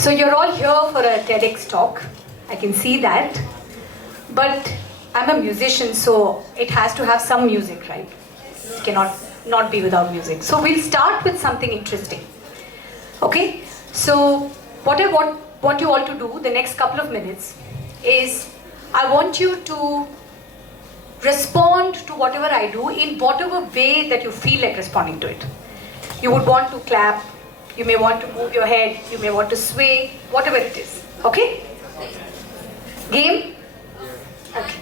So you're all here for a TEDx talk. I can see that. But I'm a musician, so it has to have some music, right? It cannot not be without music. So we'll start with something interesting. Okay? So what I want you all to do the next couple of minutes is I want you to respond to whatever I do in whatever way that you feel like responding to it. You would want to clap, you may want to move your head, you may want to sway, whatever it is. Okay? Game? Okay.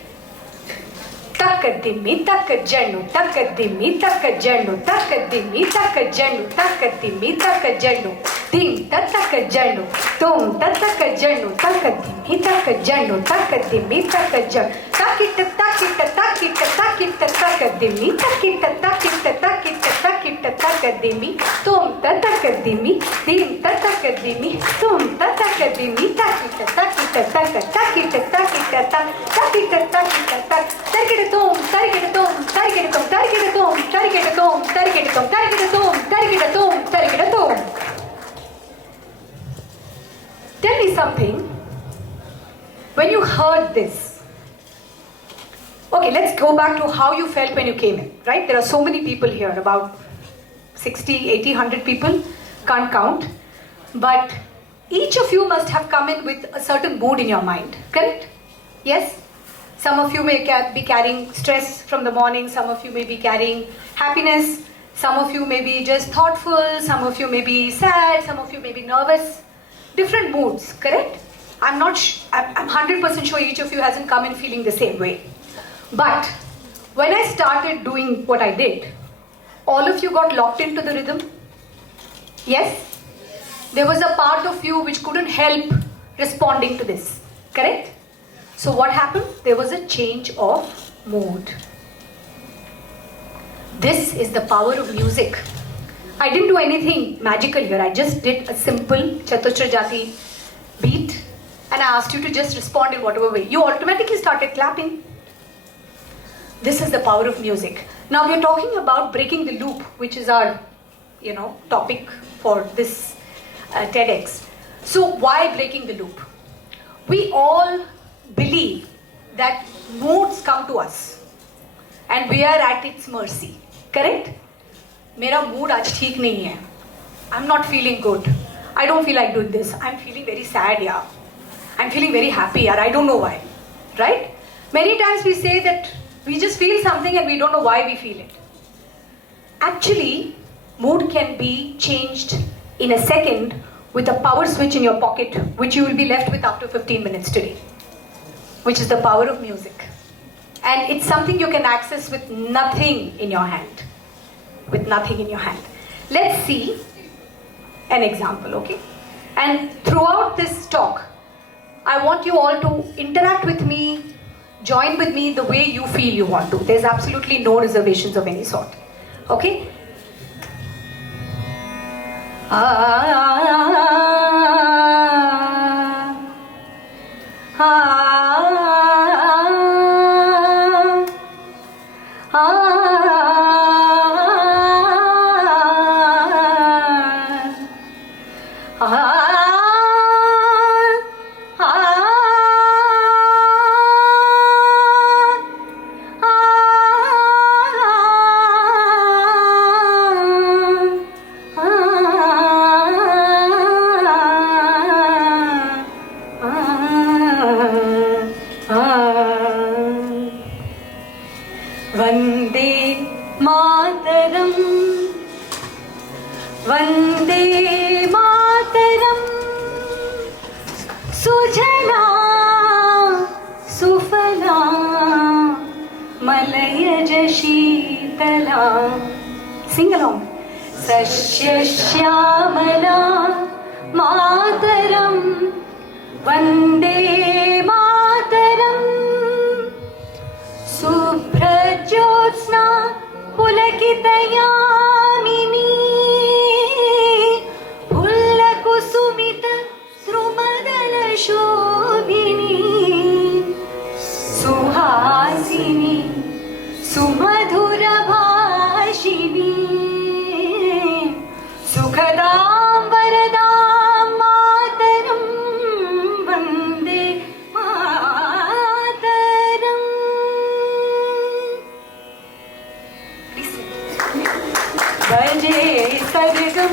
Takadimi, takajanu, takadimi, takajanu, takadimi, takajanu, takadimi, takajanu, dim, tatakajanu, tum, tatakajanu, takadimi, takajanu, takadimi, takajanu, takita, takita, takita, takita, takadimi, takita, takita, takita, takita, takadimi, tum, tatakadimi, dim, tatakadimi, tum, tatakadimi, takita, takita, takita, takita, takita, takita, takita, takita, Tom, tarigadatom, tarigadatom, tarigadatom, tarigadatom, tarigadatom, tarigadatom, tarigadatom, tarigadatom. Tell me something. When you heard this, okay, let's go back to how you felt when you came in, right? There are so many people here, about 60, 80, 100 people, can't count. But each of you must have come in with a certain mood in your mind, correct? Yes? Some of you may be carrying stress from the morning, some of you may be carrying happiness, some of you may be just thoughtful, some of you may be sad, some of you may be nervous. Different moods, correct? I'm 100% sure each of you hasn't come in feeling the same way. But when I started doing what I did, all of you got locked into the rhythm. Yes? There was a part of you which couldn't help responding to this, correct? So what happened? There was a change of mood. This is the power of music. I didn't do anything magical here. I just did a simple Chatushra Jati beat and I asked you to just respond in whatever way. You automatically started clapping. This is the power of music. Now we're talking about breaking the loop, which is our, topic for this TEDx. So why breaking the loop? We all believe that moods come to us and we are at its mercy, correct? Mera mood aaj theek nahi hai. I'm not feeling good. I don't feel like doing this. I'm feeling very sad, yeah. I'm feeling very happy, yeah. I don't know why, right? Many times we say that we just feel something and we don't know why we feel it. Actually, mood can be changed in a second with a power switch in your pocket, which you will be left with after 15 minutes today, which is the power of music. And it's something you can access with nothing in your hand. With nothing in your hand. Let's see an example, okay? And throughout this talk, I want you all to interact with me, join with me the way you feel you want to. There's absolutely no reservations of any sort. Okay? Sing along. Sasya Shyamala Mataram Vande Mataram Subhra Jyotsna Pulakitayamini Pullakusumita Srumadala Shobhini Suhasini Sumadhura Bhashini Sukhadam Varadam Mataram Please sing. बजे सरगम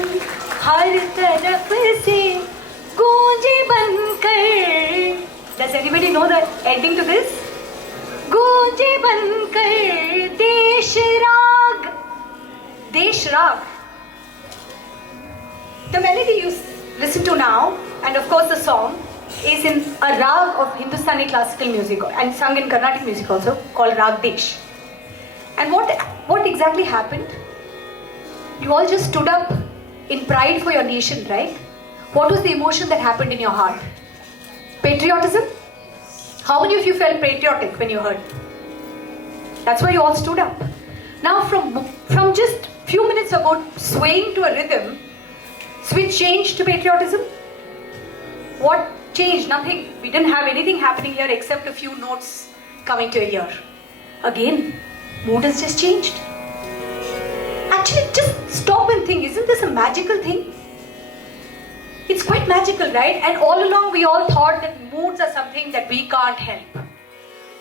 हर तरफ से गूंजे बनकर. Does anybody know the ending to this? गूंजे बनकर देश राग. देश राग. The melody you listen to now, and of course the song, is in a rag of Hindustani classical music and sung in Carnatic music also, called Rag Desh. And what exactly happened? You all just stood up in pride for your nation, right? What was the emotion that happened in your heart? Patriotism? How many of you felt patriotic when you heard? That's why you all stood up. Now from just few minutes ago, swaying to a rhythm, switch changed to patriotism? What changed? Nothing. We didn't have anything happening here except a few notes coming to your ear. Again, mood has just changed. Actually, just stop and think, isn't this a magical thing? It's quite magical, right? And all along we all thought that moods are something that we can't help.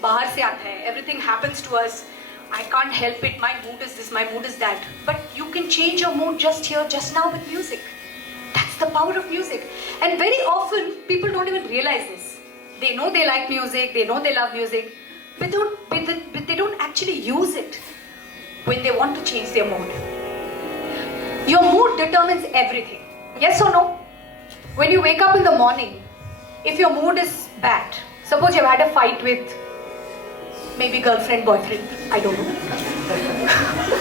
Bahar se aata hai. Everything happens to us. I can't help it. My mood is this, my mood is that. But you can change your mood just here, just now with music. That's the power of music. And very often people don't even realize this. They know they like music, they know they love music, but they don't actually use it when they want to change their mood. Your mood determines everything. Yes or no? When you wake up in the morning, if your mood is bad, suppose you've had a fight with maybe girlfriend, boyfriend, I don't know.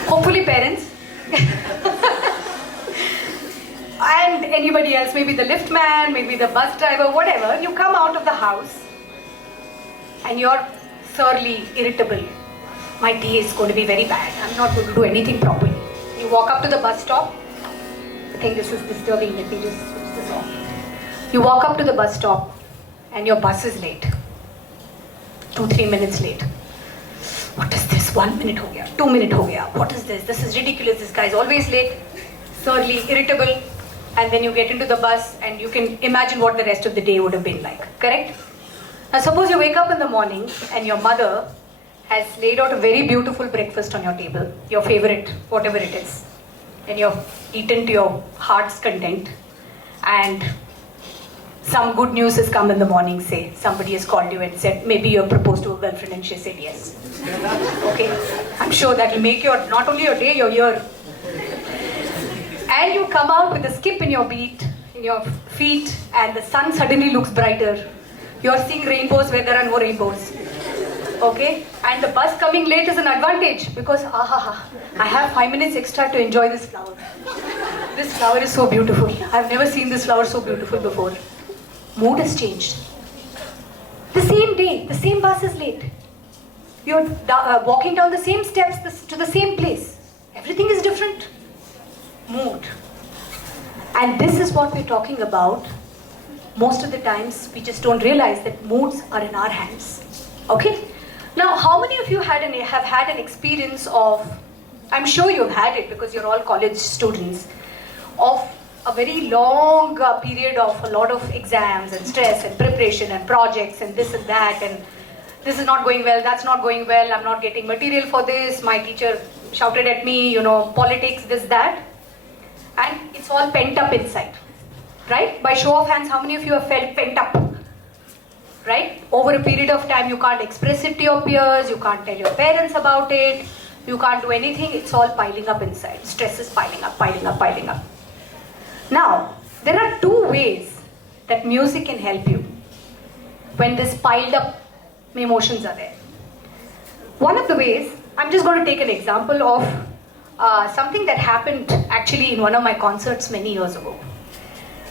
Hopefully parents. And anybody else, maybe the lift man, maybe the bus driver, whatever. You come out of the house and you're thoroughly irritable. My day is going to be very bad. I'm not going to do anything properly. You walk up to the bus stop. I think this is disturbing. Let me just switch this off. You walk up to the bus stop and your bus is late. 2-3 minutes late. What is this? 1 minute ho gaya, 2 minutes ho gaya. What is this? This is ridiculous. This guy is always late. Thoroughly irritable. And then you get into the bus and you can imagine what the rest of the day would have been like. Correct? Now suppose you wake up in the morning and your mother has laid out a very beautiful breakfast on your table. Your favorite, whatever it is. And you've eaten to your heart's content. And some good news has come in the morning, say. Somebody has called you and said, maybe you have proposed to a girlfriend and she said yes. Okay? I'm sure that will make your, not only your day, your year. And you come out with a skip in your beat, in your feet, and the sun suddenly looks brighter. You're seeing rainbows where there are no rainbows. Okay? And the bus coming late is an advantage because, I have 5 minutes extra to enjoy this flower. This flower is so beautiful. I've never seen this flower so beautiful before. Mood has changed. The same day, the same bus is late. You're walking down the same steps to the same place. Everything is different. Mood. And this is what we're talking about. Most of the times we just don't realize that moods are in our hands. Okay? Now, how many of you have had an experience of, I'm sure you've had it because you're all college students, of a very long period of a lot of exams and stress and preparation and projects and this and that, and this is not going well, that's not going well, I'm not getting material for this, my teacher shouted at me, politics, this, that. And it's all pent up inside, right? By show of hands, how many of you have felt pent up, right? Over a period of time, you can't express it to your peers, you can't tell your parents about it, you can't do anything, it's all piling up inside. Stress is piling up, piling up, piling up. Now, there are two ways that music can help you when this piled up emotions are there. One of the ways, I'm just going to take an example of something that happened actually in one of my concerts many years ago.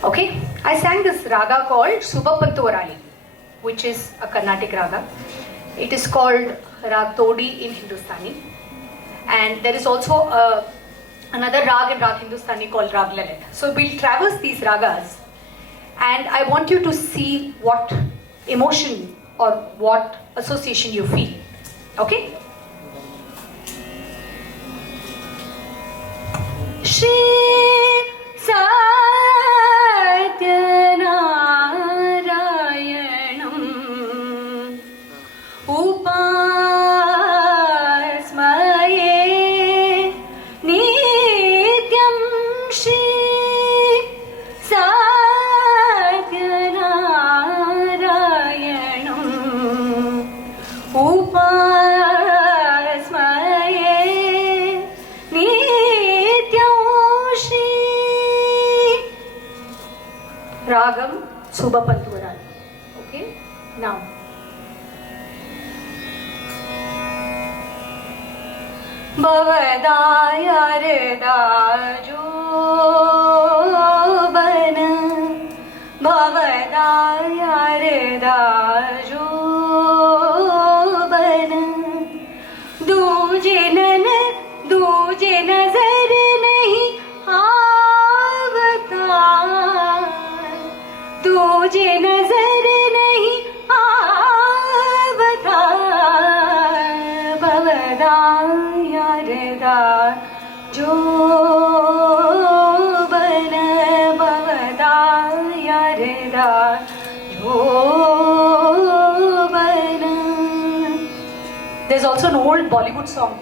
Okay, I sang this raga called Subhapantu Varali, which is a Carnatic raga. It is called Rag Todi in Hindustani, and there is also another rag in Rag Hindustani called Rag Lalit. So we'll traverse these ragas, and I want you to see what emotion or what association you feel. Okay? Shri Satyanarayanam Upasmaye Ragam Subapanturaal. Okay? Now. Bhavadaya Redaju Bana Bhavadaya Redaju Bana दूजे नजर नहीं आवता दूजे नजर नहीं आवता भवदा यारदा जो बन भवदा यारदा जो बन. There's also an old Bollywood song.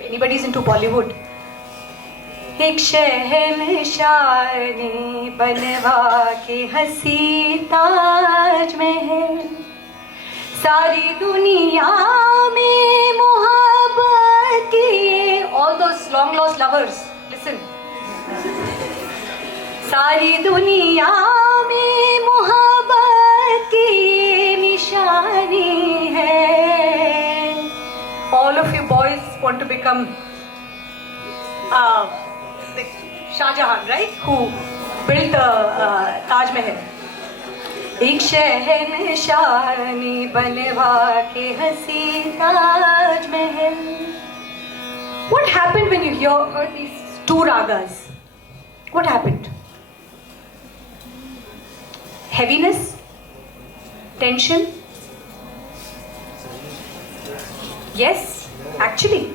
Anybody is into Bollywood. एक शहंशाह ने बनवा के हंसी ताजमहल सारी दुनिया में मोहब्बत की. All those long lost lovers, listen. सारी दुनिया में मोहब्बत की निशानी है. All of you boys want to become Shah Jahan, right? Who built the Taj Mahal. एक शहंशाह ने बनवा के हंसी Taj Mahal. What happened when you heard these two ragas? What happened? Heaviness? Tension? Yes, actually.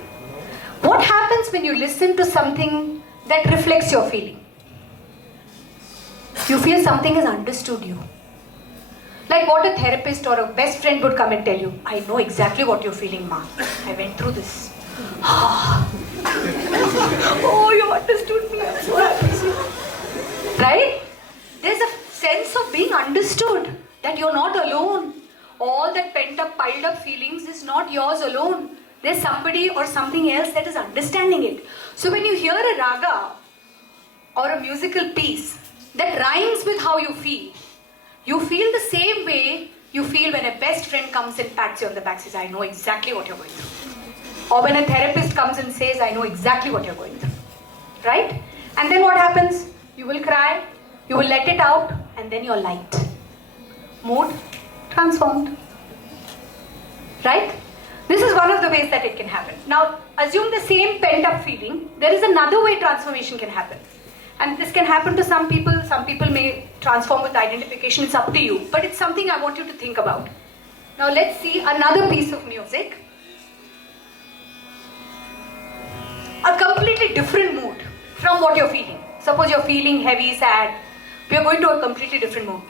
What happens when you listen to something that reflects your feeling? You feel something has understood you. Like what a therapist or a best friend would come and tell you, I know exactly what you're feeling, Ma. I went through this. Oh, you understood me. That's what happens. Right? There's a sense of being understood, that you're not alone. All that pent up, piled up feelings is not yours alone. There's somebody or something else that is understanding it. So when you hear a raga or a musical piece that rhymes with how you feel the same way you feel when a best friend comes and pats you on the back, says, I know exactly what you're going through. Or when a therapist comes and says, I know exactly what you're going through. Right? And then what happens? You will cry, you will let it out, and then you're light. Mood transformed. Right? This is one of the ways that it can happen. Now, assume the same pent-up feeling. There is another way transformation can happen. And this can happen to some people. Some people may transform with identification. It's up to you. But it's something I want you to think about. Now, let's see another piece of music. A completely different mood from what you're feeling. Suppose you're feeling heavy, sad. We are going to a completely different mood.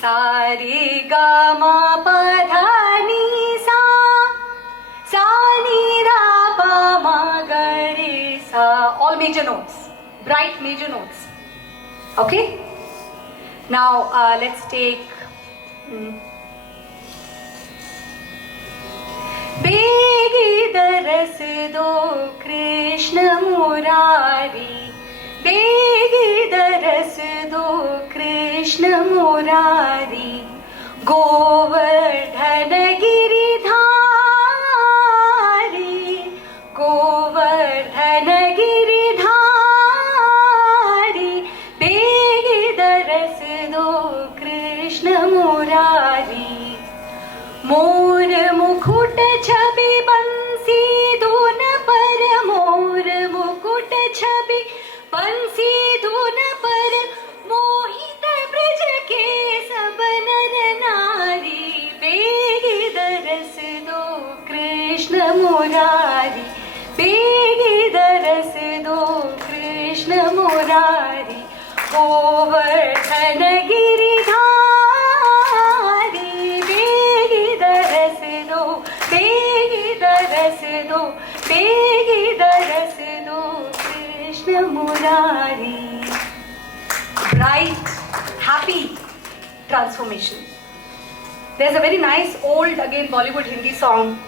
Sa re ga ma pa dha ni sa. Sa ni ra pa ma ga re sa. All major notes. Bright major notes. Okay? Now let's take Begi daras do Krishna Murari. Begi daras do Krishna Murari. Govardhana Giridhari. Govardhana Giridhari. Begi daras do Krishna Murari. मोर मुकुट छवि बंसी धुन पर मोर मुकुट छवि बंसी धुन पर मोहित ब्रज के सब नर नारी बेगी दरस दो कृष्ण मुरारी बेगी दरस दो कृष्ण मुरारी गोवर्धन गिरिधारी बेगी दरस दो Krishna Murari. Bright, happy transformation. There's a very nice old again Bollywood Hindi song.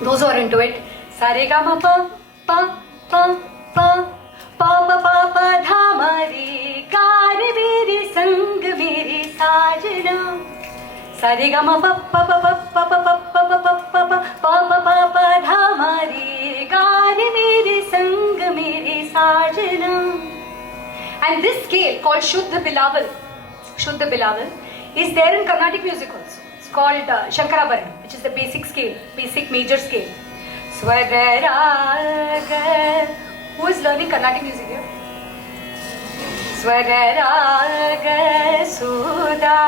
Those who are into it. Sa re ga ma pa pa pa pa pa pa pa pa dha ma re ga re mere sang mere Sare ga ma pa pa pa pa pa pa pa pa pa pa pa pa pa pa pa dha ma re ga re mere sang mere sajna. And this scale called Shuddha Bilaval is there in Carnatic music also. It's called Shankarabharanam, which is the basic scale, basic major scale. Swararaga. Who is learning Carnatic music here? Swararaga Sudha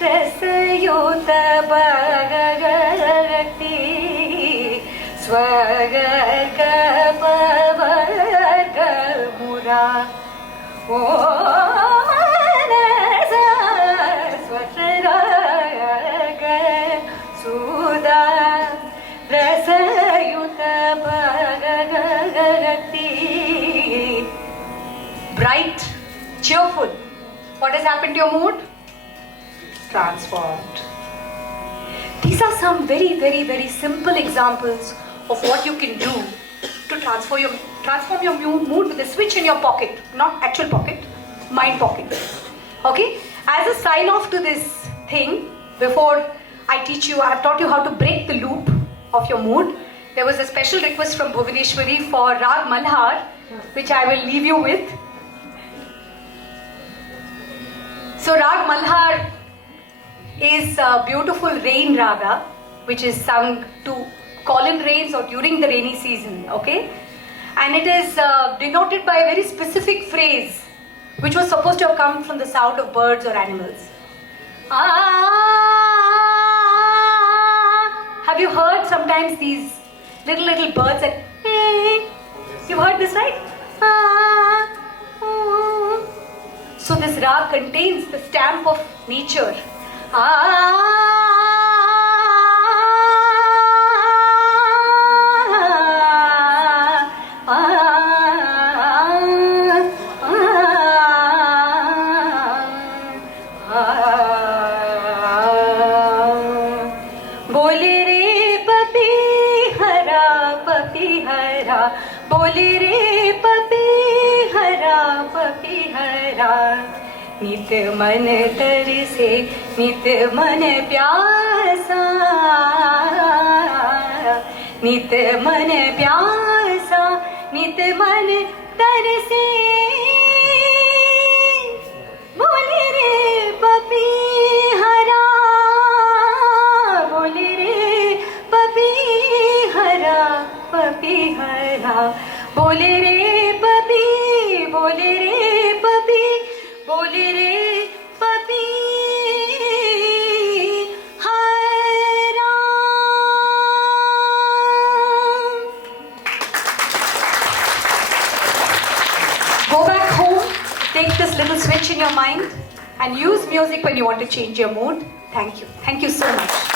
Rasayuta Bhagati Swagarga Pavarga Mura Swararaga Sudha Rasayuta Bhagati. Bright, cheerful. What has happened to your mood? Transformed. These are some very, very, very simple examples of what you can do to transform your mood with a switch in your pocket, not actual pocket, mind pocket. Okay? As a sign off to this thing, before I teach you, I have taught you how to break the loop of your mood. There was a special request from Bhuvaneshwari for Rag Malhar, which I will leave you with. So Rag Malhar is a beautiful rain raga, which is sung to call in rains or during the rainy season, okay? And it is denoted by a very specific phrase, which was supposed to have come from the sound of birds or animals. Have you heard sometimes these little birds that, you've heard this, right? So this rag contains the stamp of nature. Bole re papi hara, bole re papi hara. नित मन तरसे नित मन प्यासा, नित मन प्यासा, नित मन तरसे. बोले रे पपी हरा, बोले रे पपी हरा, बोले रे पपी, बोले रे पपी, बोले रे पपी हरा. Go back home, take this little switch in your mind and use music when you want to change your mood. Thank you. Thank you so much.